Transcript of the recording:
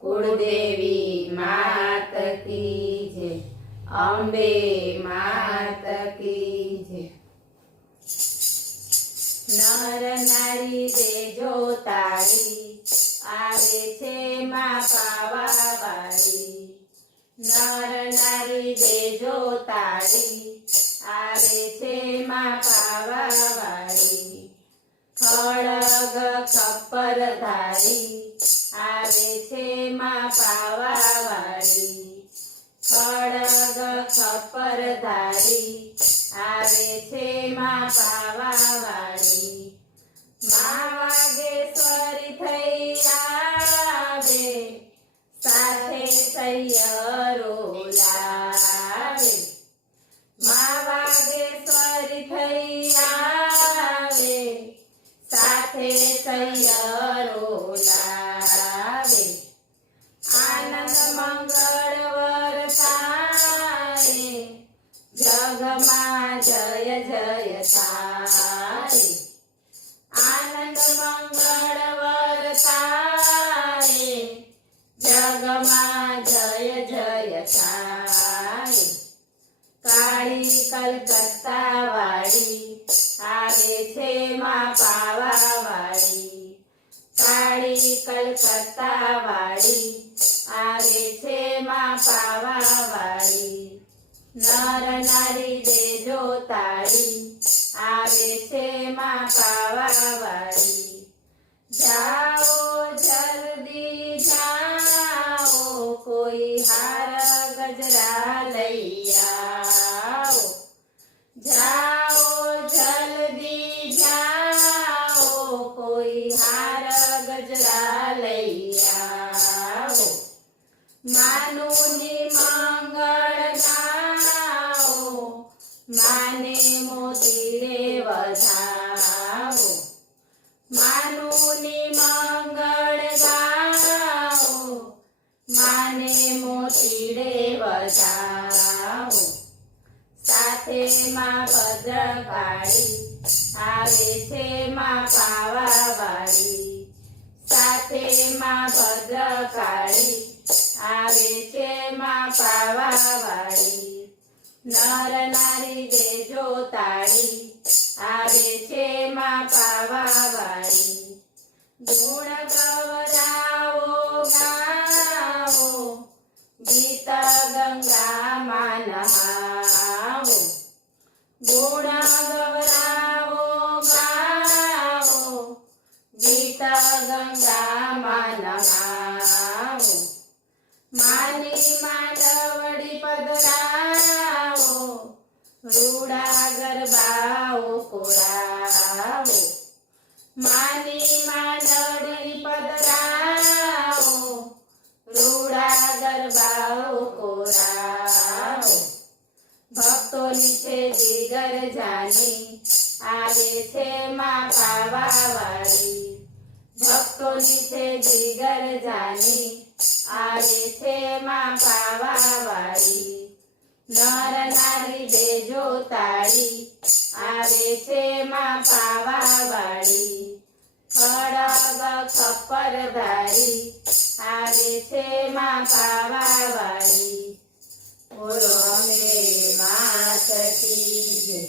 कुलदेवी मात की जय, अंबे मात की जय। नर नारी देजो ताળી, આવે છે માં પાવાવાળી। નર નારી દેજો તાળી, આવે છે માં પાવાવાળી। ખડગ ખપ્પર ધારી, આવે છે માં પાવાવાળી। ખડગ ખપ્પર ધારી, આવે છે માં પાવાવાળી। માં વાગેશ્વરી થઈ આવે, સાથે સૈયરો લાવે। માં વાગેશ્વરી થઈ આવે, સાથે સૈયરો લાવે। આનંદ મંગળ વરસાય, જગમાં જય જય થાય। આનંદ મંગળ વરસાય, જગમાં જય જય થાય। કાળી કલકત્તા વાળી, આવે છે માં પાવાવાળી। કાળી કલકત્તા વાળી, આવે છે માં પાવાવાળી। નર નારી દેજો તાળી, આવે છે માં પાવાવાળી। જાઓ જલ્દી જાઓ, કોઈ હાર ગજરા લઈ આવો। જાઓ જલ્દી જાઓ, કોઈ હાર ગજરા લઈ આવો। માનું મંગળ ગાઓ, માને મોતીડે વધાવો। માનું મંગળ ગાઓ, માને મોતીડે વધાવો। સાથે માં ભદ્રકાળી, આવે છે માં પાવાવાળી। સાથે માં ભદ્રકાળી, આવે છે માં પાવાવાળી। નર નારી દેજો તાળી, આવે છે માં પાવાવાળી। ગુણ ગવરાવો ગાવો, ગીત ગંગામાં નહાવો। ગુણ ગવરાવો ગાવો, ગીત ગંગામાં નહાવો। માની માંડવડી પધરાવો, રૂડા ગરબાઓ કોળાવો। માની માંડવડી પધરાવો, રૂડા ગરબાઓ કોળાવો। ભક્તોની છે જીગર જાની, આવે છે માં પાવાવાળી। ભક્તોની છે જીગર જાની, આવે છે માં પાવાવાળી। નર નારી દેજો તાળી, આવે છે માં પાવાવાળી। ખડગ ખપ્પર ધારી, આવે છે માં પાવાવાળી। બોલો અંબે માત કી જય।